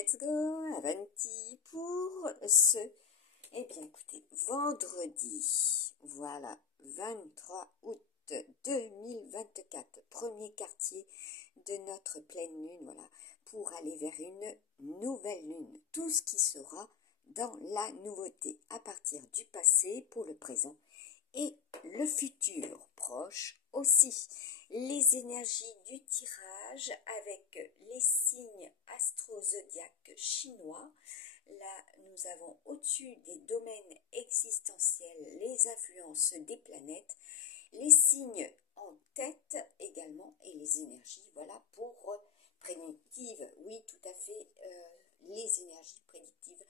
let's go, avanti pour ce, eh bien écoutez, vendredi, voilà, 23 août 2024, premier quartier de notre pleine lune, voilà, pour aller vers une nouvelle lune, tout ce qui sera dans la nouveauté, à partir du passé pour le présent et le futur proche aussi. Les énergies du tirage avec les signes astro-zodiaques chinois. Là, nous avons au-dessus des domaines existentiels les influences des planètes, les signes en tête également et les énergies, voilà, pour prédictives, oui, tout à fait, les énergies prédictives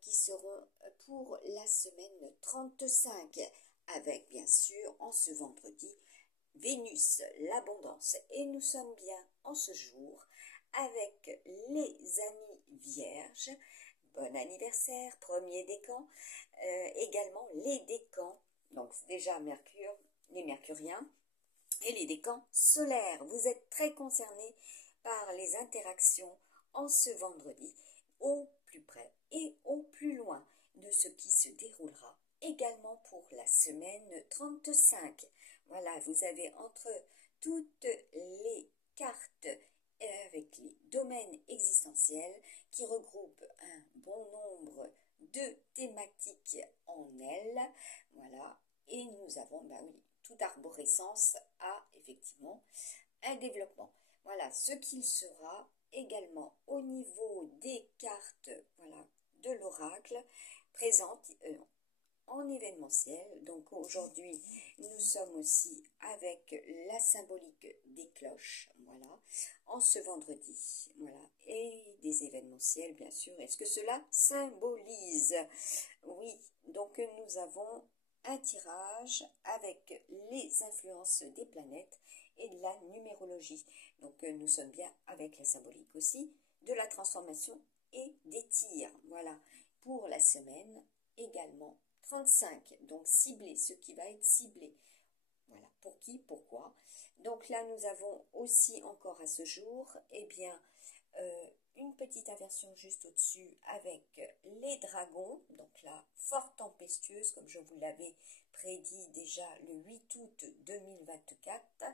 qui seront pour la semaine 35, avec bien sûr en ce vendredi Vénus, l'abondance, et nous sommes bien en ce jour avec les amis vierges. Bon anniversaire, premier décan, également les décans, donc déjà Mercure, les mercuriens, et les décans solaires. Vous êtes très concernés par les interactions en ce vendredi, au plus près et au plus loin de ce qui se déroulera également pour la semaine 35. Voilà, vous avez entre toutes les cartes avec les domaines existentiels qui regroupent un bon nombre de thématiques en elles. Voilà, et nous avons, bah oui, toute arborescence a effectivement un développement. Voilà ce qu'il sera également au niveau des cartes, voilà, de l'oracle présente en événementiel. Donc aujourd'hui, nous sommes aussi avec la symbolique des cloches, voilà, en ce vendredi, voilà, et des événementiels, bien sûr. Est-ce que cela symbolise? Oui, donc nous avons un tirage avec les influences des planètes et de la numérologie. Donc nous sommes bien avec la symbolique aussi de la transformation et des tirs. Voilà, pour la semaine également 35. Donc cibler ce qui va être ciblé. Voilà, pour qui, pourquoi. Donc là nous avons aussi encore à ce jour, eh bien, une petite inversion juste au-dessus avec les dragons, donc là, fort tempéstueuse, comme je vous l'avais prédit déjà le 8 août 2024,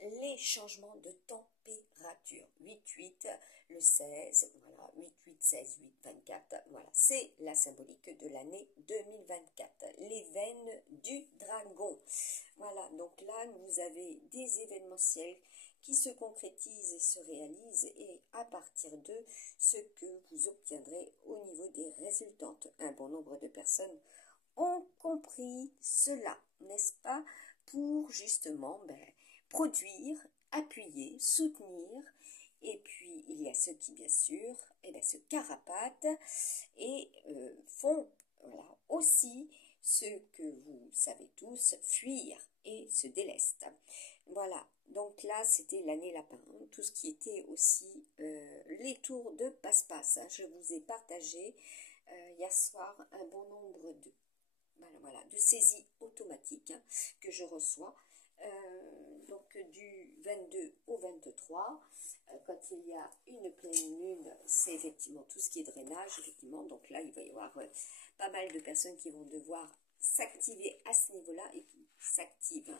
les changements de température, 8-8, le 16, voilà, 8-8, 16, 8, 24, voilà, c'est la symbolique de l'année 2024, les veines du dragon. Voilà, donc là, vous avez des événementiels qui se concrétisent et se réalisent, et à partir de ce que vous obtiendrez au niveau des résultantes. Un bon nombre de personnes ont compris cela, n'est-ce pas, pour justement produire, appuyer, soutenir. Et puis il y a ceux qui bien sûr se carapatent et font, voilà, aussi ce que vous savez tous, fuir et se délestent. Voilà, donc là c'était l'année lapin, hein, tout ce qui était aussi les tours de passe-passe, hein. Je vous ai partagé hier soir un bon nombre de, voilà, de saisies automatiques, hein, que je reçois. Donc du 22 au 23, quand il y a une pleine lune, c'est effectivement tout ce qui est drainage, effectivement. Donc là, il va y avoir pas mal de personnes qui vont devoir s'activer à ce niveau-là et qui s'activent.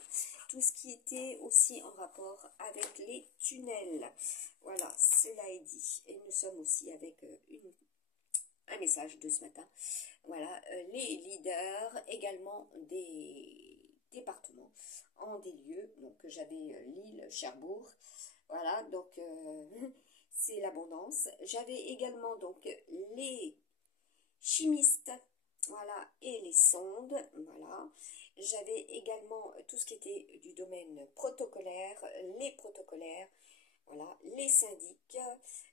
Tout ce qui était aussi en rapport avec les tunnels. Voilà, cela est dit. Et nous sommes aussi avec un message de ce matin. Voilà, les leaders également des départements en des lieux. Donc j'avais Lille, Cherbourg. Voilà, donc c'est l'abondance. J'avais également donc les chimistes, voilà, et les sondes, voilà. J'avais également tout ce qui était du domaine protocolaire, les protocolaires, voilà, les syndics,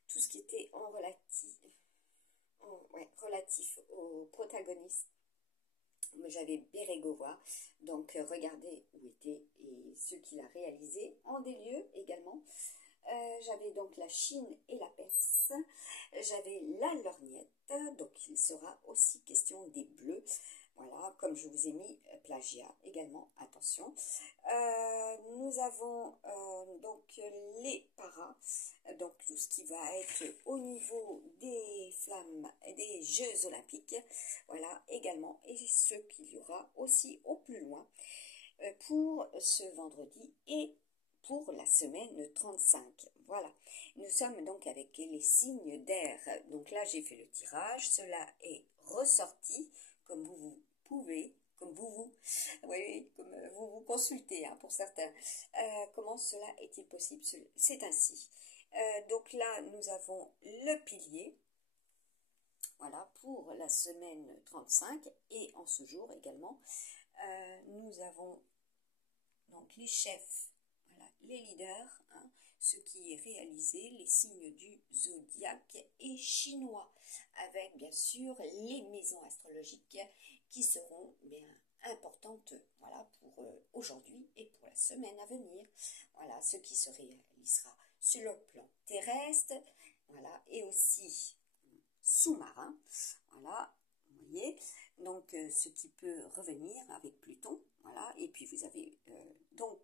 tout ce qui était en relatif aux protagonistes. J'avais Bérégovoy, donc regardez où était et ce qu'il a réalisé, en des lieux également. J'avais donc la Chine et la Perse, j'avais la lorgnette, donc il sera aussi question des bleus, Voilà, comme je vous ai mis plagiat également, attention. Nous avons donc les paras, donc tout ce qui va être au niveau des flammes et des Jeux Olympiques, voilà également, et ce qu'il y aura aussi au plus loin pour ce vendredi et pour la semaine 35. Voilà, nous sommes donc avec les signes d'air. Donc là, j'ai fait le tirage, cela est ressorti comme vous pouvez, oui, comme vous consultez hein, pour certains. Comment cela est-il possible? C'est ainsi. Donc là, nous avons le pilier. Voilà, pour la semaine 35 et en ce jour également, nous avons donc les chefs, voilà, les leaders, hein, ce qui est réalisé, les signes du zodiaque et chinois, avec bien sûr les maisons astrologiques qui seront bien importantes, voilà, pour aujourd'hui et pour la semaine à venir. Voilà, ce qui se réalisera sur le plan terrestre, voilà, et aussi sous-marin, voilà, vous voyez, donc ce qui peut revenir avec Pluton, voilà, et puis vous avez donc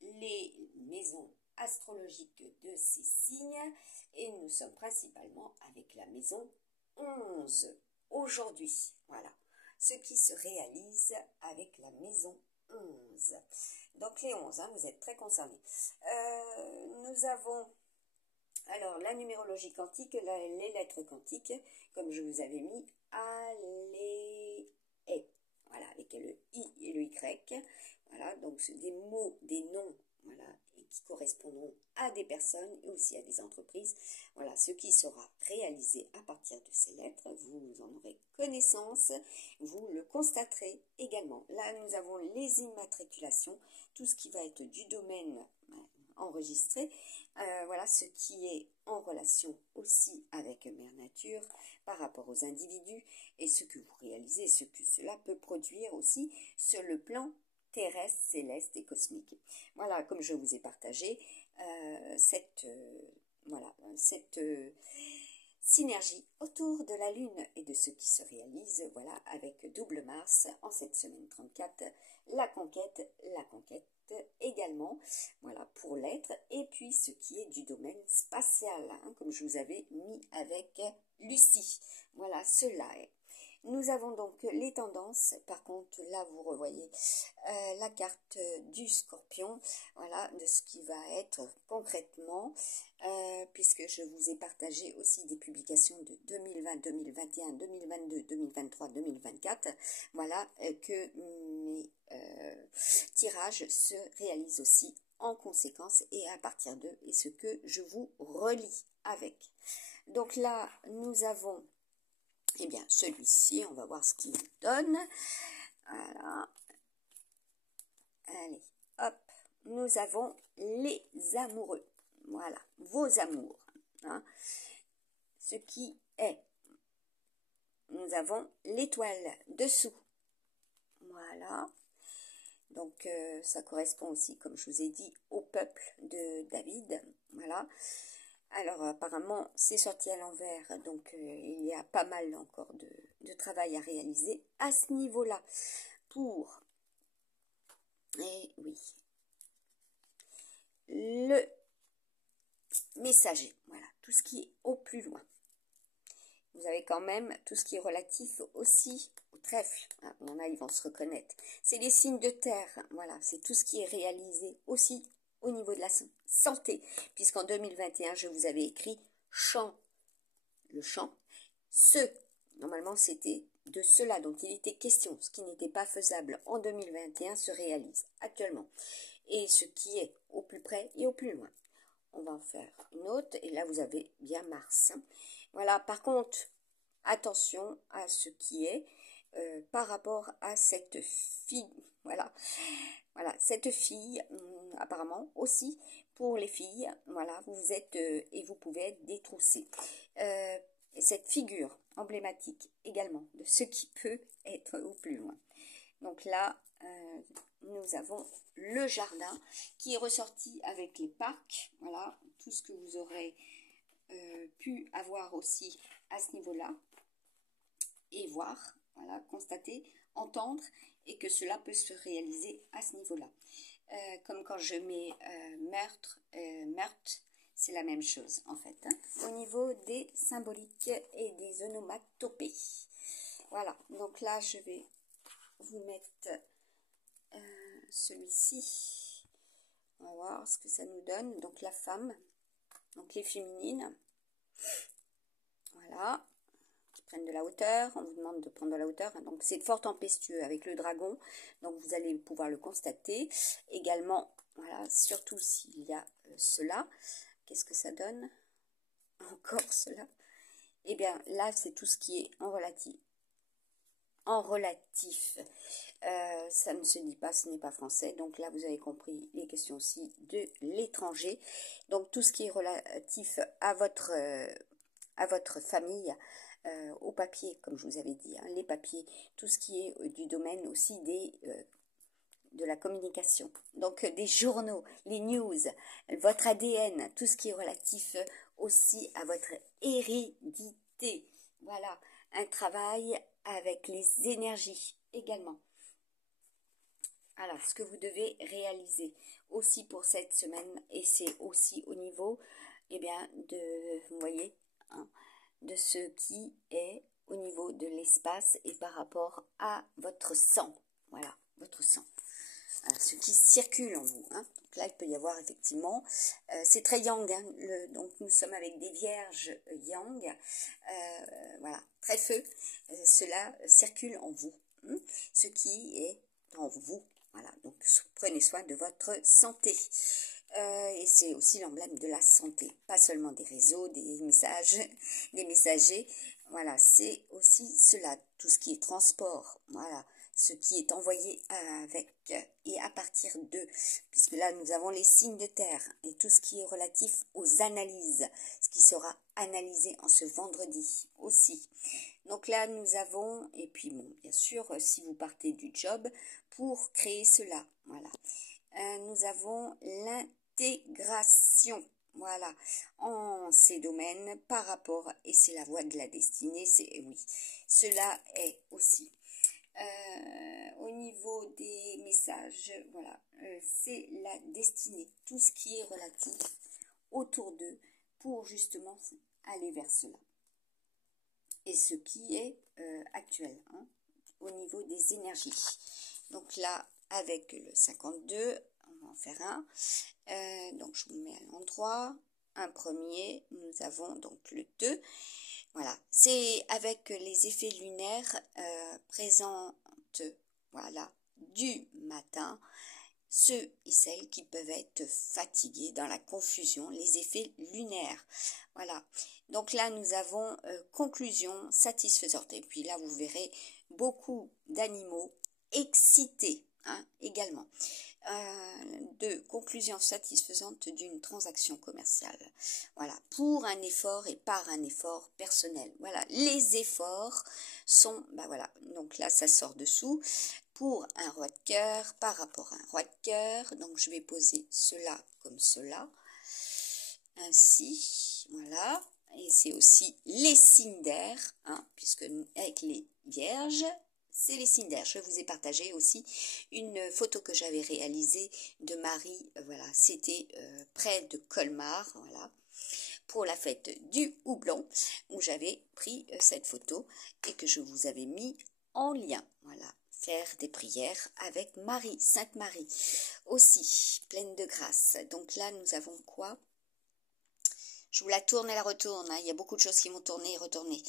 les maisons astrologiques de ces signes, et nous sommes principalement avec la maison 11 aujourd'hui, voilà, ce qui se réalise avec la maison 11. Donc les 11, hein, vous êtes très concernés. Nous avons alors la numérologie quantique, les lettres quantiques, comme je vous avais mis, voilà, avec le I et le Y, voilà, donc c'est des mots, des noms, voilà, et qui correspondront à des personnes et aussi à des entreprises, voilà, ce qui sera réalisé à partir de ces lettres, vous en aurez connaissance, vous le constaterez également. Là, nous avons les immatriculations, tout ce qui va être du domaine enregistré, voilà ce qui est en relation aussi avec Mère Nature par rapport aux individus et ce que vous réalisez, ce que cela peut produire aussi sur le plan terrestre, céleste et cosmique. Voilà, comme je vous ai partagé cette synergie autour de la Lune et de ce qui se réalise, voilà, avec double Mars en cette semaine 34, la conquête également, voilà, pour l'être, et puis ce qui est du domaine spatial, hein, comme je vous avais mis avec Lucie, voilà, cela est. Nous avons donc les tendances, par contre là vous revoyez la carte du scorpion, voilà, de ce qui va être concrètement, puisque je vous ai partagé aussi des publications de 2020, 2021, 2022, 2023, 2024, voilà, que mes tirages se réalisent aussi en conséquence et à partir d'eux, et ce que je vous relis avec. Donc là, nous avons eh bien, celui-ci, on va voir ce qu'il nous donne. Voilà. Allez, hop. Nous avons les amoureux. Voilà, vos amours. Hein. Ce qui est. Nous avons l'étoile dessous. Voilà. Donc, ça correspond aussi, comme je vous ai dit, au peuple de David. Voilà. Alors apparemment c'est sorti à l'envers, donc il y a pas mal encore de travail à réaliser à ce niveau-là pour, et oui, le messager, voilà, tout ce qui est au plus loin. Vous avez quand même tout ce qui est relatif aussi au trèfle, hein, il y en a, ils vont se reconnaître. C'est les signes de terre, voilà, c'est tout ce qui est réalisé aussi au niveau de la santé, puisqu'en 2021, je vous avais écrit chant, le chant, normalement c'était de cela dont il était question, ce qui n'était pas faisable en 2021 se réalise actuellement, et ce qui est au plus près et au plus loin. On va en faire une autre, et là vous avez bien Mars. Voilà, par contre, attention à ce qui est par rapport à cette fille, voilà, cette fille, apparemment aussi, pour les filles, voilà, vous êtes, et vous pouvez être détroussé. Et cette figure emblématique également de ce qui peut être au plus loin. Donc là, nous avons le jardin qui est ressorti avec les parcs, voilà, tout ce que vous aurez pu avoir aussi à ce niveau-là et voir, voilà, constater, entendre, et que cela peut se réaliser à ce niveau-là. Comme quand je mets meurtre, meurtre, c'est la même chose en fait, hein. Au niveau des symboliques et des onomatopées. Voilà, donc là je vais vous mettre celui-ci. On va voir ce que ça nous donne. Donc la femme, donc les féminines. Voilà, qui prennent de la hauteur. On vous demande de prendre de la hauteur, hein. Donc c'est fort tempéstueux avec le dragon. Donc vous allez pouvoir le constater. Également, voilà, surtout s'il y a cela. Qu'est-ce que ça donne? Encore cela. Eh bien là, c'est tout ce qui est en relatif. En relatif, ça ne se dit pas, ce n'est pas français. Donc là, vous avez compris les questions aussi de l'étranger. Donc tout ce qui est relatif à votre famille, au papier, comme je vous avais dit, hein, les papiers, tout ce qui est du domaine aussi de la communication. Donc des journaux, les news, votre ADN, tout ce qui est relatif aussi à votre hérédité. Voilà, un travail avec les énergies également. Alors, ce que vous devez réaliser aussi pour cette semaine, et c'est aussi au niveau, eh bien, vous voyez, hein, de ce qui est au niveau de l'espace et par rapport à votre sang. Voilà, votre sang. Alors, ce qui circule en vous, hein. Donc là, il peut y avoir effectivement, c'est très yang, hein, donc nous sommes avec des vierges yang, voilà, très feu, cela circule en vous, hein, ce qui est en vous, voilà, donc prenez soin de votre santé. Et c'est aussi l'emblème de la santé, pas seulement des réseaux, des messages, des messagers, voilà, c'est aussi cela, tout ce qui est transport, voilà, ce qui est envoyé avec et à partir de, puisque là nous avons les signes de terre et tout ce qui est relatif aux analyses, ce qui sera analysé en ce vendredi aussi. Donc là nous avons, et puis bon, bien sûr, si vous partez du job, pour créer cela, voilà, nous avons l'intégration. Voilà, en ces domaines par rapport, et c'est la voie de la destinée, c'est oui, cela est aussi. Au niveau des messages, voilà, c'est la destinée, tout ce qui est relatif autour d'eux pour justement aller vers cela. Et ce qui est actuel, hein, au niveau des énergies. Donc là, avec le 52, on va en faire un. Donc je vous mets à l'endroit. Un premier, nous avons donc le 2. Voilà, c'est avec les effets lunaires présentes, voilà, du matin, ceux et celles qui peuvent être fatigués dans la confusion, les effets lunaires. Voilà, donc là nous avons conclusion satisfaisante. Et puis là vous verrez beaucoup d'animaux excités, hein, également. De conclusion satisfaisante d'une transaction commerciale. Voilà, pour un effort et par un effort personnel. Voilà, les efforts sont, ben voilà, donc là ça sort dessous, pour un roi de cœur, par rapport à un roi de cœur, donc je vais poser cela comme cela, ainsi, voilà, et c'est aussi les signes d'air, hein, puisque avec les vierges, c'est les signes d'air. Je vous ai partagé aussi une photo que j'avais réalisée de Marie, voilà, c'était près de Colmar, voilà, pour la fête du houblon, où j'avais pris cette photo et que je vous avais mis en lien, voilà, faire des prières avec Marie, Sainte Marie, aussi, pleine de grâce. Donc là, nous avons quoi ? Je vous la tourne et la retourne, hein. Il y a beaucoup de choses qui vont tourner et retourner.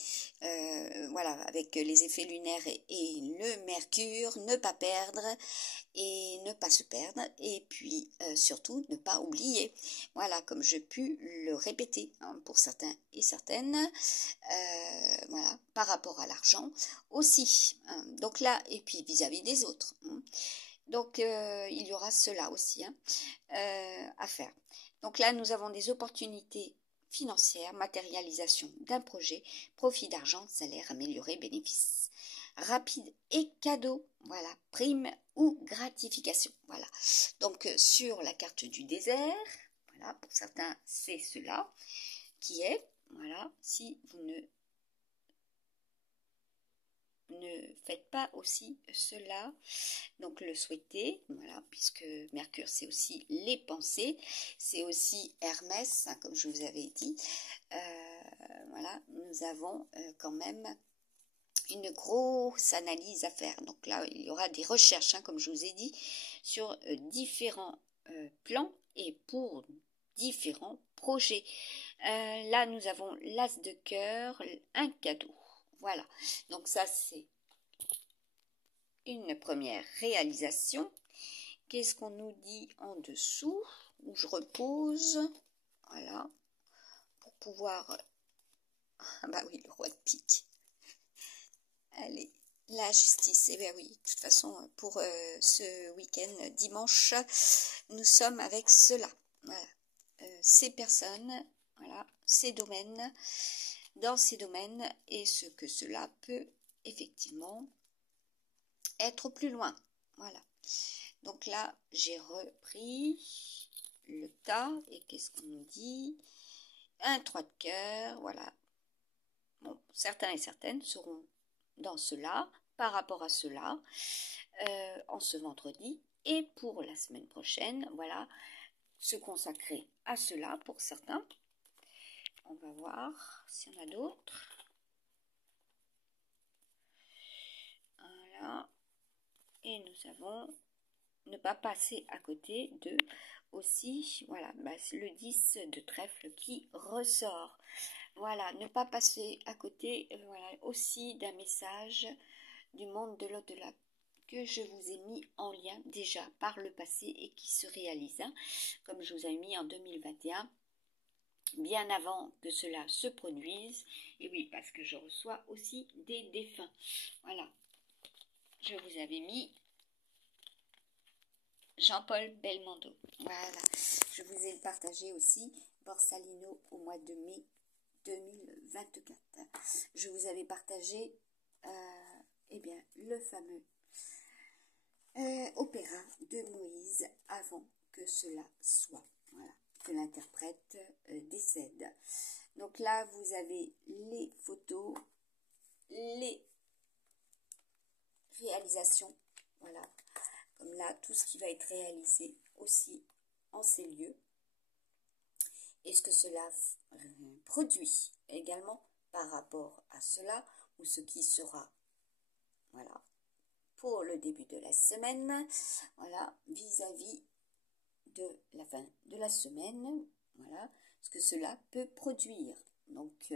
Voilà, avec les effets lunaires et le mercure, ne pas perdre et ne pas se perdre. Et puis, surtout, ne pas oublier. Voilà, comme j'ai pu le répéter, hein, pour certains et certaines. Voilà, par rapport à l'argent aussi, hein. Donc là, et puis vis-à-vis des autres, hein. Donc, il y aura cela aussi, hein, à faire. Donc là, nous avons des opportunités financière, matérialisation d'un projet, profit d'argent, salaire amélioré, bénéfice rapide et cadeau, voilà, prime ou gratification, voilà. Donc sur la carte du désert, voilà, pour certains c'est cela qui est, voilà, si vous ne faites pas aussi cela, donc le souhaiter, voilà, puisque Mercure c'est aussi les pensées, c'est aussi Hermès, hein, comme je vous avais dit, voilà, nous avons quand même une grosse analyse à faire. Donc là, il y aura des recherches, hein, comme je vous ai dit, sur différents plans et pour différents projets. Là, nous avons l'as de cœur, un cadeau. Voilà, donc ça, c'est une première réalisation. Qu'est-ce qu'on nous dit en dessous, où je repose, voilà, pour pouvoir... Ah bah oui, le roi de pique. Allez, la justice, eh bien oui, de toute façon, pour ce week-end, dimanche, nous sommes avec cela. Voilà, ces personnes, voilà, ces domaines, dans ces domaines, et ce que cela peut effectivement être plus loin. Voilà. Donc là, j'ai repris le tas, et qu'est-ce qu'on nous dit? Un 3 de cœur, voilà. Bon, certains et certaines seront dans cela, par rapport à cela, en ce vendredi, et pour la semaine prochaine, voilà, se consacrer à cela pour certains. On va voir s'il y en a d'autres. Voilà. Et nous avons ne pas passer à côté de aussi, voilà, bah, le 10 de trèfle qui ressort. Voilà, ne pas passer à côté, voilà, aussi d'un message du monde de l'au-delà que je vous ai mis en lien déjà par le passé et qui se réalise, hein, comme je vous ai mis en 2021, bien avant que cela se produise. Et oui, parce que je reçois aussi des défunts. Voilà, je vous avais mis Jean-Paul Belmondo. Voilà, je vous ai partagé aussi Borsalino au mois de mai 2024. Je vous avais partagé eh bien, le fameux opéra de Moïse avant que cela soit. Voilà, que l'interprète décède. Donc là, vous avez les photos, les réalisations. Voilà, comme là, tout ce qui va être réalisé aussi en ces lieux. Et ce que cela produit également par rapport à cela, ou ce qui sera, voilà, pour le début de la semaine, voilà, vis-à-vis de la fin de la semaine, voilà, ce que cela peut produire. Donc,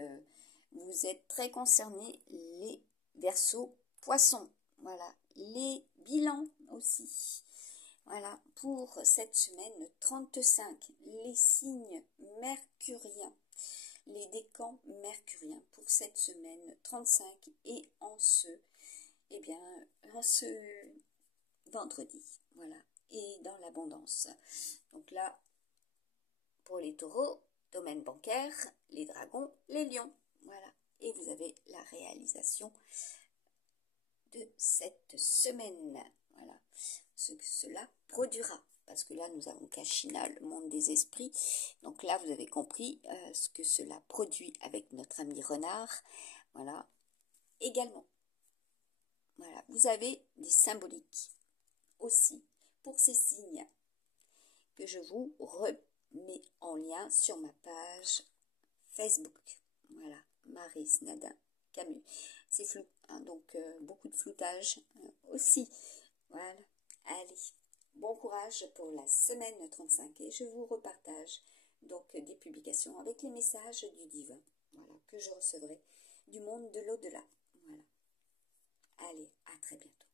vous êtes très concernés, les Verseaux, Poissons, voilà, les bilans aussi. Voilà, pour cette semaine 35, les signes mercuriens, les décans mercuriens pour cette semaine 35 et en ce vendredi, voilà, et dans l'abondance. Donc là, pour les taureaux, domaine bancaire, les dragons, les lions, voilà, et vous avez la réalisation de cette semaine, voilà, ce que cela produira, parce que là nous avons Kachina, le monde des esprits, donc là vous avez compris ce que cela produit avec notre ami renard, voilà, également. Voilà, vous avez des symboliques aussi pour ces signes que je vous remets en lien sur ma page Facebook. Voilà, Maryse Nadin Camus. C'est flou, hein, donc beaucoup de floutage aussi. Voilà, allez, bon courage pour la semaine 35 et je vous repartage donc des publications avec les messages du divin, voilà, que je recevrai du monde de l'au-delà. Voilà. Allez, à très bientôt.